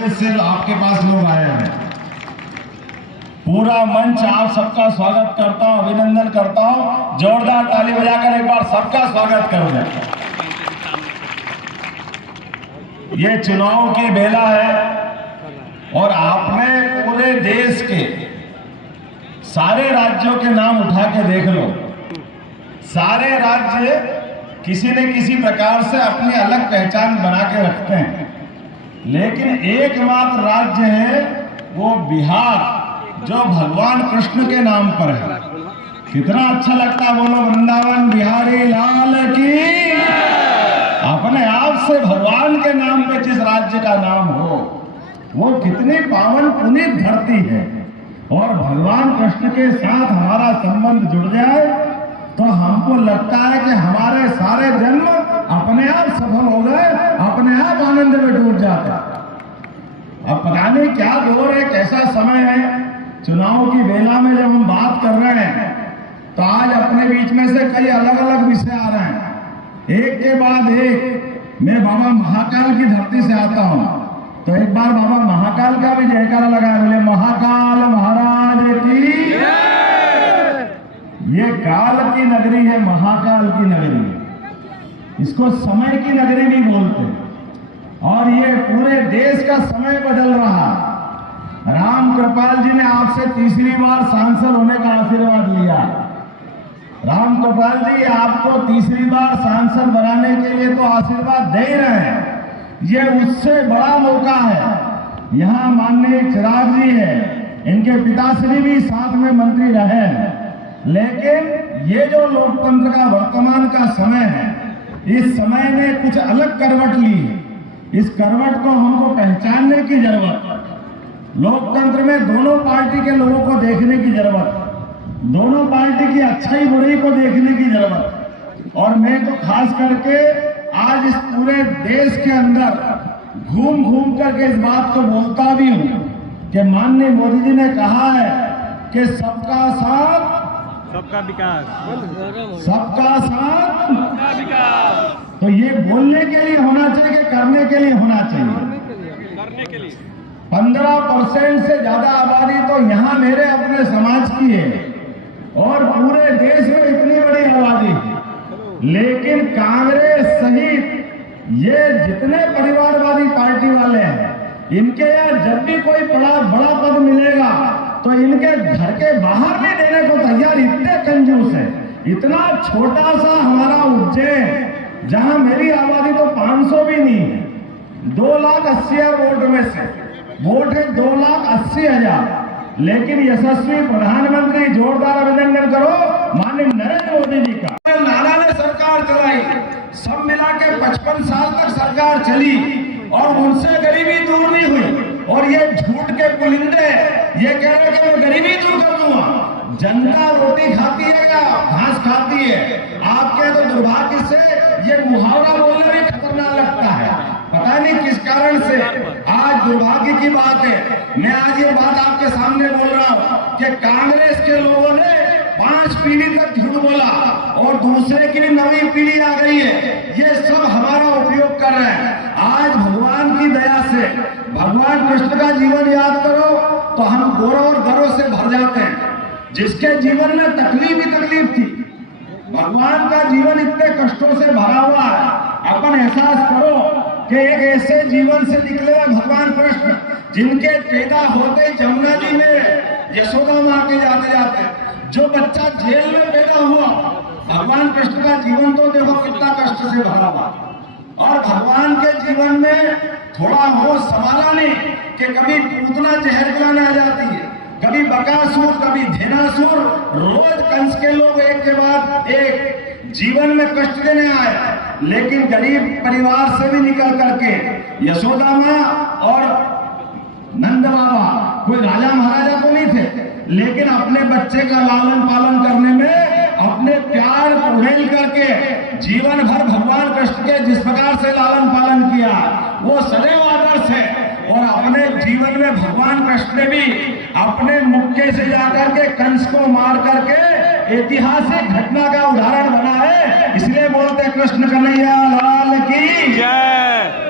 प्रदेश से आपके पास लोग आए हैं। पूरा मंच आप सबका स्वागत करता हूं, अभिनंदन करता हूं। जोरदार ताली बजाकर एक बार सबका स्वागत कर दें। ये चुनाव की बेला है और आपने पूरे देश के सारे राज्यों के नाम उठा के देख लो। सारे राज्य किसी न किसी प्रकार से अपनी अलग पहचान बना के रखते हैं, लेकिन एकमात्र राज्य है वो बिहार, जो भगवान कृष्ण के नाम पर है। कितना अच्छा लगता है, बोलो वृंदावन बिहारी लाल की। अपने आप से भगवान के नाम पे जिस राज्य का नाम हो, वो कितनी पावन पुनीत धरती है। और भगवान कृष्ण के साथ हमारा संबंध जुड़ जाए तो हमको लगता है कि हमारे सारे जन्म अपने आप सफल हो गए, अपने आप आनंद में डूब जाते। अब पता नहीं क्या दौर है, कैसा समय है। चुनाव की बेला में जब हम बात कर रहे हैं तो आज अपने बीच में से कई अलग अलग विषय आ रहे हैं, एक के बाद एक। मैं बाबा महाकाल की धरती से आता हूं, तो एक बार बाबा महाकाल का भी जयकारा लगाए, बोले महाकाल महाराज की। ये काल की नगरी है, महाकाल की नगरी। इसको समय की नगरी भी बोलते हैं। और ये पूरे देश का समय बदल रहा है। राम कृपाल जी ने आपसे तीसरी बार सांसद होने का आशीर्वाद लिया। राम कृपाल जी आपको तीसरी बार सांसद बनाने के लिए तो आशीर्वाद दे रहे हैं, ये उससे बड़ा मौका है। यहाँ माननीय चिराग जी है, इनके पिताश्री भी साथ में मंत्री रहे हैं। लेकिन ये जो लोकतंत्र का वर्तमान का समय है, इस समय ने कुछ अलग करवट ली। इस करवट को हमको पहचानने की जरूरत है। लोकतंत्र में दोनों पार्टी के लोगों को देखने की जरूरत है, दोनों पार्टी की अच्छाई बुराई को देखने की जरूरत है। और मैं तो खास करके आज इस पूरे देश के अंदर घूम घूम करके इस बात को बोलता भी हूं कि माननीय मोदी जी ने कहा है कि सबका साथ सबका विकास, सबका साथ सबका विकास। तो ये बोलने के लिए होना चाहिए कि करने के लिए होना चाहिए? करने के लिए। 15% से ज्यादा आबादी तो यहाँ मेरे अपने समाज की है और पूरे देश में इतनी बड़ी आबादी है। लेकिन कांग्रेस सहित ये जितने परिवारवादी पार्टी वाले हैं, इनके यहाँ जब भी कोई बड़ा पद मिलेगा तो इनके घर के बाहर भी देने को तैयार। इतने कंजूस है। इतना छोटा सा हमारा उज्जैन, जहां मेरी आबादी तो 500 भी नहीं है। 2,80,000 वोट में से वोट है 2,80,000। लेकिन यशस्वी प्रधानमंत्री, जोरदार अभिनंदन करो माननीय नरेंद्र मोदी जी का। नाना ने सरकार चलाई, सब मिला के 55 साल तक सरकार चली और उनसे गरीबी दूर नहीं हुई। और ये झूठ के पुलिंदे ये कह रहे कि मैं गरीबी दूर कर दूंगा। जनता रोटी खाती है या घास खाती है? आपके तो दुर्भाग्य से ये मुहावरा बोलना भी खतरनाक लगता है। पता नहीं किस कारण से आज दुर्भाग्य की बात है। मैं आज ये बात आपके सामने बोल रहा हूँ कि कांग्रेस के लोगों ने 5 पीढ़ी तक झूठ बोला और दूसरे की भी नवी पीढ़ी आ गई है। ये सब हमारा उपयोग कर रहे हैं। आज भगवान की दया से भगवान कृष्ण का जीवन याद करो तो हम गौरव और गर्व से भर जाते हैं। जिसके जीवन में तकलीफ ही तकलीफ थी, भगवान का जीवन इतने कष्टों से भरा हुआ है। अपन एहसास करो कि एक ऐसे जीवन से निकले भगवान कृष्ण, जिनके पैदा होते ही जमुना जी में यशोदा मां के जाते जाते, जो बच्चा जेल में पैदा हुआ, भगवान कृष्ण का जीवन तो देखो कितना कष्ट से भरा हुआ। और भगवान के जीवन में थोड़ा होश संभाला नहीं कि कभी पूतना जहर पिलाने आ जाती है, कभी बकासुर, कभी धेनासुर। रोज कंस के लोग एक के बाद एक जीवन में कष्ट देने आए। लेकिन गरीब परिवार से भी निकल करके यशोदा मां और नंद बाबा कोई राजा महाराजा तो नहीं थे, लेकिन अपने बच्चे का लालन पालन करने में अपने प्यार को उड़ेल करके जीवन भर भगवान कृष्ण के जिस प्रकार से लालन पालन किया, वो सदैव आदर्श है। और अपने जीवन में भगवान कृष्ण ने भी अपने मुक्के से जाकर के कंस को मार करके ऐतिहासिक घटना का उदाहरण बना है। इसलिए बोलते कृष्ण कन्हैया लाल की जय।